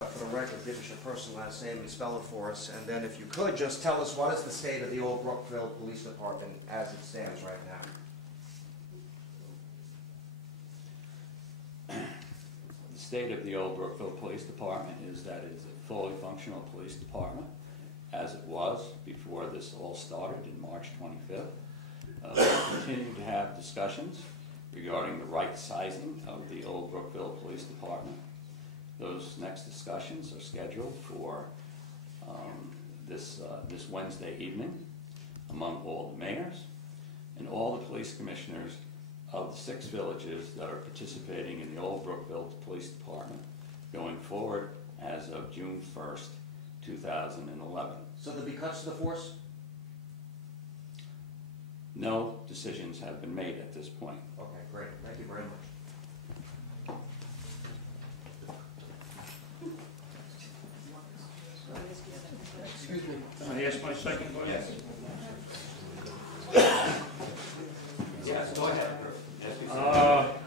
For the record, give us your first and last name, you spell it for us, and then if you could, just tell us what is the state of the old Brookville Police Department as it stands right now. The state of the old Brookville Police Department is that it is a fully functional police department, as it was before this all started in March 25th. We continue to have discussions regarding the right sizing of the old Brookville Police Department. Those next discussions are scheduled for this Wednesday evening among all the mayors and all the police commissioners of the 6 villages that are participating in the old Brookville Police Department going forward as of June 1st, 2011. So there'll be cuts to the force? No decisions have been made at this point. Okay, great. Thank you very much. Excuse me. Can I ask my second question? Yes, go ahead.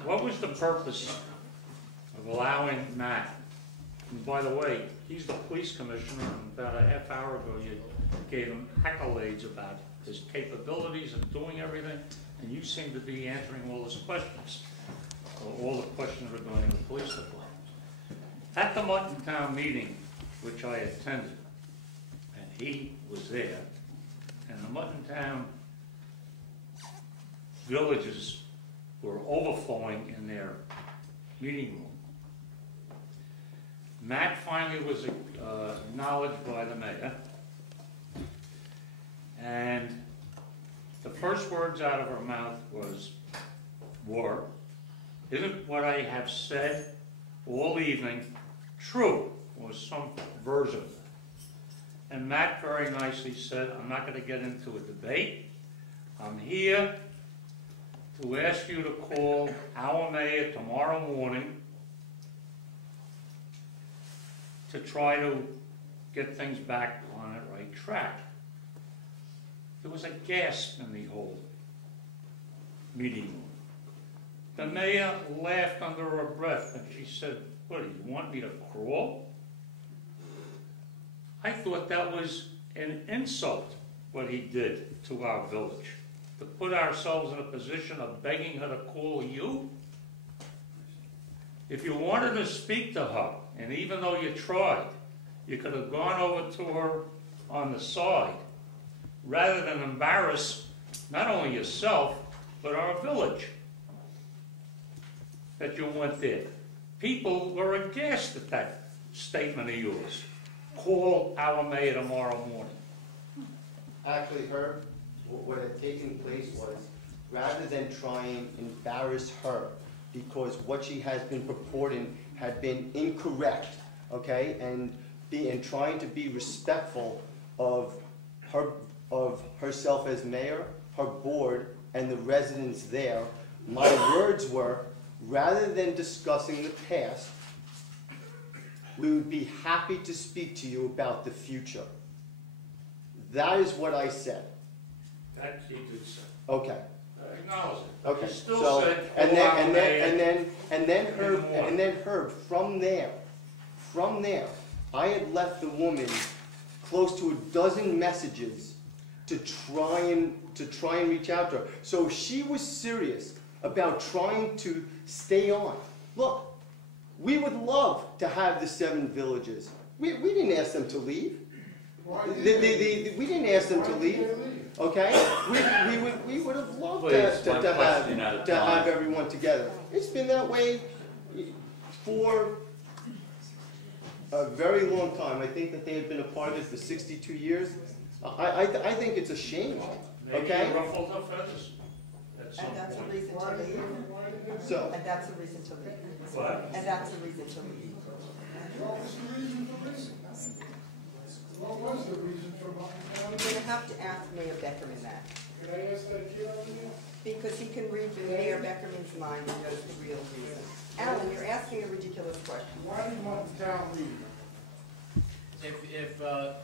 What was the purpose of allowing Matt? And by the way, he's the police commissioner, and about a half hour ago you gave him accolades about his capabilities and doing everything, and you seem to be answering all his questions, all the questions regarding the police department. At the Muttontown meeting, which I attended, and he was there, and the Muttontown villages were overflowing in their meeting room. Matt finally was acknowledged by the mayor, and the first words out of her mouth were, "Isn't what I have said all evening true?" Or some version of that. And Matt very nicely said, "I'm not going to get into a debate. I'm here to ask you to call our mayor tomorrow morning to try to get things back on the right track." There was a gasp in the whole meeting room. The mayor laughed under her breath and she said, "What, do you want me to crawl?" I thought that was an insult, what he did to our village. To put ourselves in a position of begging her to call you. If you wanted to speak to her, and even though you tried, you could have gone over to her on the side, rather than embarrass not only yourself, but our village, that you went there. People were aghast at that statement of yours. Call our mayor tomorrow morning. Actually, Herb, what had taken place was, rather than try and embarrass her, because what she has been purporting had been incorrect, okay, and trying to be respectful of herself as mayor, her board, and the residents there, my words were, rather than discussing the past, we would be happy to speak to you about the future. That is what I said. That he did say. Okay. I acknowledge it. Okay. He still So, said, and then Herb, Herb, from there, I had left the woman close to a dozen messages to try and reach out to her. So she was serious about trying to stay on. Look, we would love to have the 7 villages. We didn't ask them to leave. We didn't ask them to leave. Okay? We would have loved to have everyone together. It's been that way for a very long time. I think that they have been a part of it for 62 years. I think it's a shame. Okay? Ruffled her feathers at some And that's a point. reason to leave. So. And that's a reason to leave. What? And that's a reason to leave. What was the reason for leaving? What was the reason for You're going to have to ask Mayor Beckerman that. Can I ask that kid over there? Because he can read Mayor Beckerman's mind and knows the real reason. Alan, you're asking a ridiculous question. Why did Muttontown leave? If the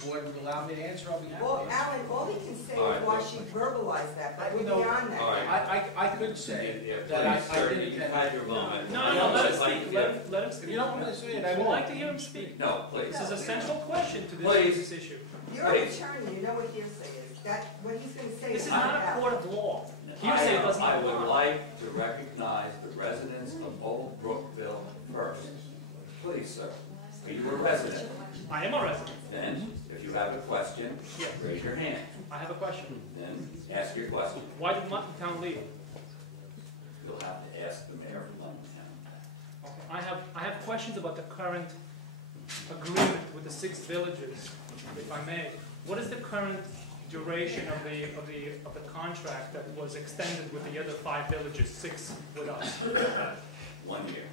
the board would allow me to answer, I'll be happy. Well, Alan, all he can say All right, is why well, she verbalized that, but we're No, beyond that. all right. I could say Yeah, that I please, sir, didn't you intend. had your moment. No, let him I'd like speak, to let him If speak. you don't want to say it, I We'd won't. like to hear him speak. No, please. This is a central question to Please. this issue. You're an attorney, you know what hearsay is. That, what he's gonna say This is is not not a valid. court of law. Hearsay does I not would work. like to recognize the residents of Old Brookville first. Please, sir. Are you a resident? I am a resident. Then, if you have a question, Yes. raise your hand. I have a question. Then, ask your question. Why did Muttontown leave? You'll have to ask the mayor of London. I have questions about the current agreement with the 6 villages, if I may. What is the current duration of the contract that was extended with the other 5 villages, 6 with us? 1 year.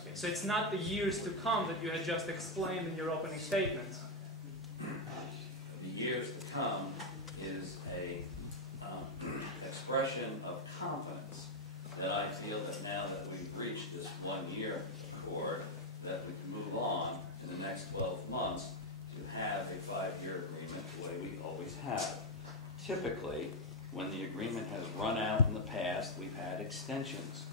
Okay, so it's not the years to come that you had just explained in your opening statements. The years to come is a expression of confidence that I feel that now that we've reached this 1-year accord, that we can move on in the next 12 months to have a 5-year agreement the way we always have. Typically, when the agreement has run out in the past, we've had extensions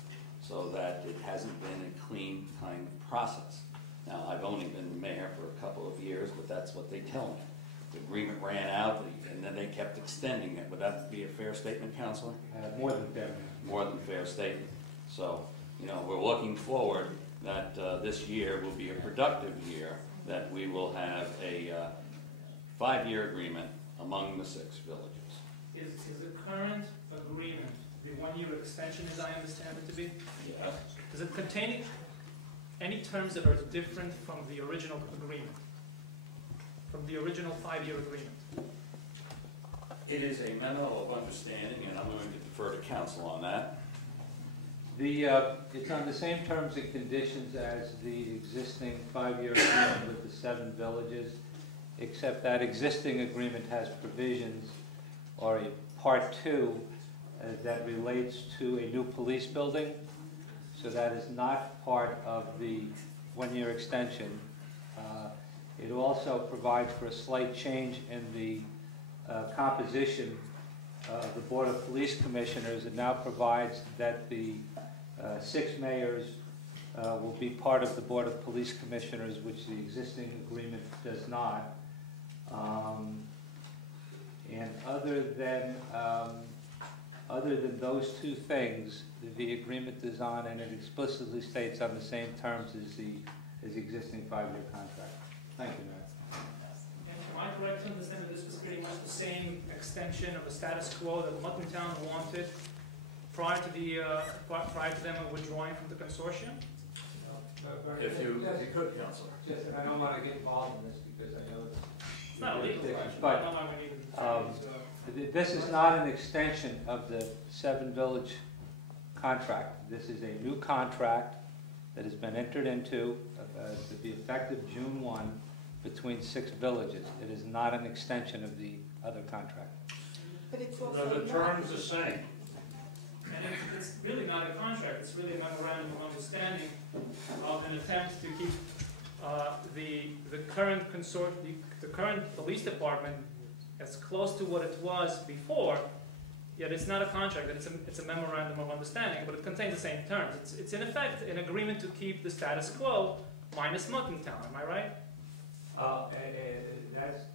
so that it hasn't been a clean kind of process. Now, I've only been the mayor for a couple of years, but that's what they tell me. The agreement ran out, and then they kept extending it. Would that be a fair statement, Counselor? More than fair. More than fair statement. So, you know, we're looking forward that this year will be a productive year, that we will have a 5-year agreement among the 6 villages. Is the current agreement the 1-year extension, as I understand it to be? Yes. Does it contain any terms that are different from the original agreement? From the original 5-year agreement? It is a memo of understanding, and I'm going to defer to counsel on that. It's on the same terms and conditions as the existing 5-year agreement with the 7 villages, except that existing agreement has provisions, or a Part 2, that relates to a new police building. So that is not part of the 1-year extension. It also provides for a slight change in the composition of the Board of Police Commissioners. It now provides that the 6 mayors will be part of the Board of Police Commissioners, which the existing agreement does not. And other than those 2 things, the agreement is on, and it explicitly states on the same terms as the existing 5-year contract. Thank you, Mayor. And am I correct to understand that this was pretty much the same extension of the status quo that Muttontown wanted prior to them withdrawing from the consortium? If you could, Counselor. Just, and I don't want to get involved in this because I know It's not a legal question. But, I don't know why we need this is not an extension of the 7-village contract. This is a new contract that has been entered into to be effective June 1 between 6 villages. It is not an extension of the other contract. But it's Are also the not. terms the same? And it's really not a contract, it's really a memorandum of understanding of an attempt to keep the current police department as close to what it was before, yet it's not a contract, it's a memorandum of understanding, but it contains the same terms. It's in effect an agreement to keep the status quo minus Muttontown, am I right?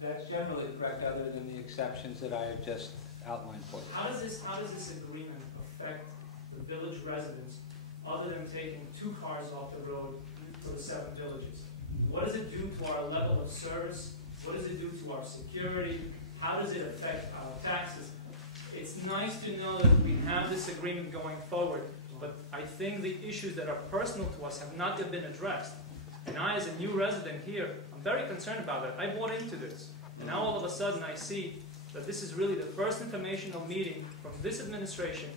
That's generally correct, other than the exceptions that I have just outlined for you. How does this agreement affect the village residents, other than taking 2 cars off the road for the 7 villages? What does it do to our level of service? What does it do to our security? How does it affect our taxes? It's nice to know that we have this agreement going forward, but I think the issues that are personal to us have not yet been addressed. And I, as a new resident here, I'm very concerned about that. I bought into this, and now all of a sudden I see that this is really the first informational meeting from this administration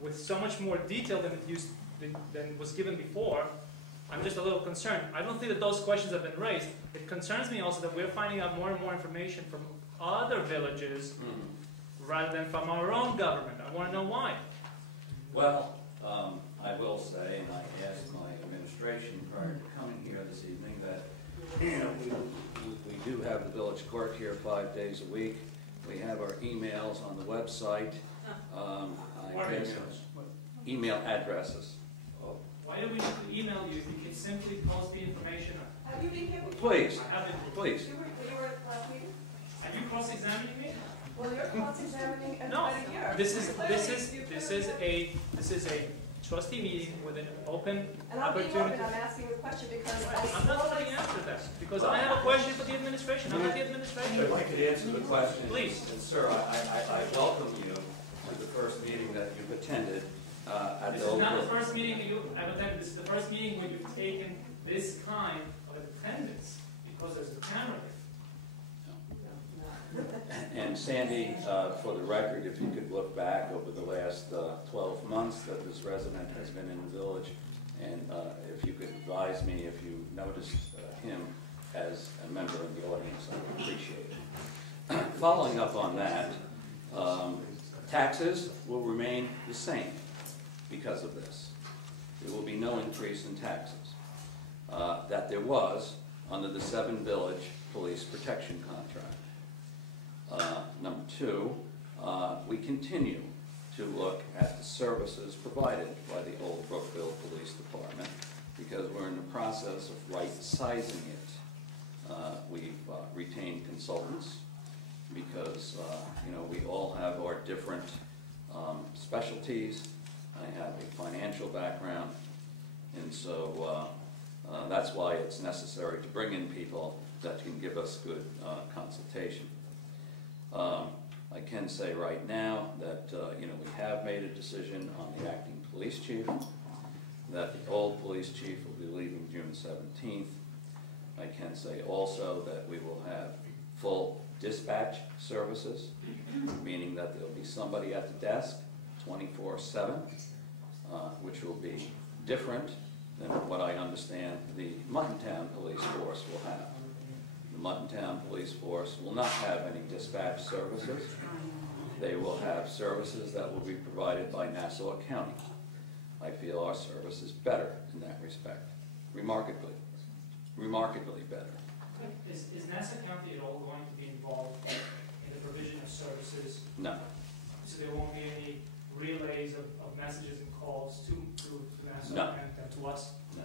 with so much more detail than was given before. I'm just a little concerned. I don't think that those questions have been raised. It concerns me also that we're finding out more and more information from other villages rather than from our own government. I want to know why. Well, I will say, and I asked my administration prior to coming here this evening, that we do have the village clerk here 5 days a week. We have our emails on the website. What guess email addresses. Why do we need to email you if you can simply post the information? Have you been here before? Please, I haven't. please. You were at last meeting? Are you cross-examining me? Well, you're cross-examining No, everybody here. this is Clearly, a trustee meeting with an open And I'm being opportunity. open, I'm asking you a question because I I'm not saw letting you answer that, because I have a question for the administration. I'm not the administration. If I could answer the question. Please. And sir, I welcome you to the first meeting that you've attended at This the is Old not the Brook. first meeting I've attended. This is the first meeting when you've taken this kind of attendance, because there's a camera here. And Sandy, for the record, if you could look back over the last 12 months that this resident has been in the village, and if you could advise me if you noticed him as a member of the audience, I would appreciate it. Following up on that, taxes will remain the same because of this. There will be no increase in taxes that there was under the 7 village police protection contract. Number 2, we continue to look at the services provided by the Old Brookville Police Department because we're in the process of right-sizing it. We've retained consultants because, we all have our different specialties. I have a financial background, and so that's why it's necessary to bring in people that can give us good consultation. I can say right now that, we have made a decision on the acting police chief, that the old police chief will be leaving June 17th. I can say also that we will have full dispatch services, meaning that there'll be somebody at the desk 24/7, which will be different than what I understand the Muttontown Police Force will have. The Muttontown Police Force will not have any dispatch services. They will have services that will be provided by Nassau County. I feel our service is better in that respect, remarkably better. Is Nassau County at all going to be involved in the provision of services? No. So there won't be any relays of messages and calls to Nassau No. and to us? No.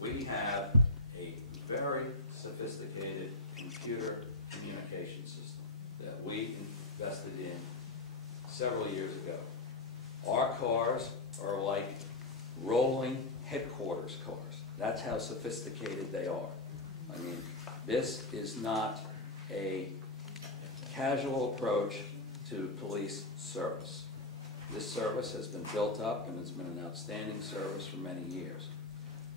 We have a very sophisticated computer communication system that we invested in several years ago. Our cars are like rolling headquarters cars. That's how sophisticated they are. I mean, this is not a casual approach to police service. This service has been built up and has been an outstanding service for many years.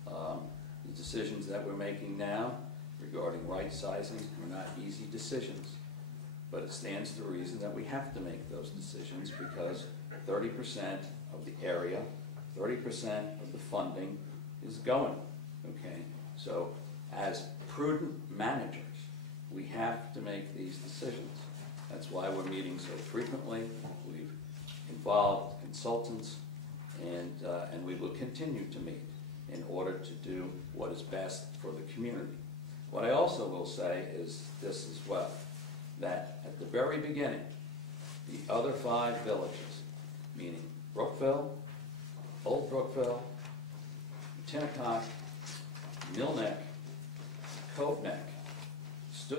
The decisions that we're making now regarding right sizing are not easy decisions, but it stands to reason that we have to make those decisions because 30% of the area, 30% of the funding is going, okay? So as prudent managers, we have to make these decisions. That's why we're meeting so frequently. We've involved consultants, and we will continue to meet in order to do what is best for the community. What I also will say is this as well, that at the very beginning, the other 5 villages, meaning Brookville, Old Brookville, Tinnicott, Mill Neck, Cove Neck,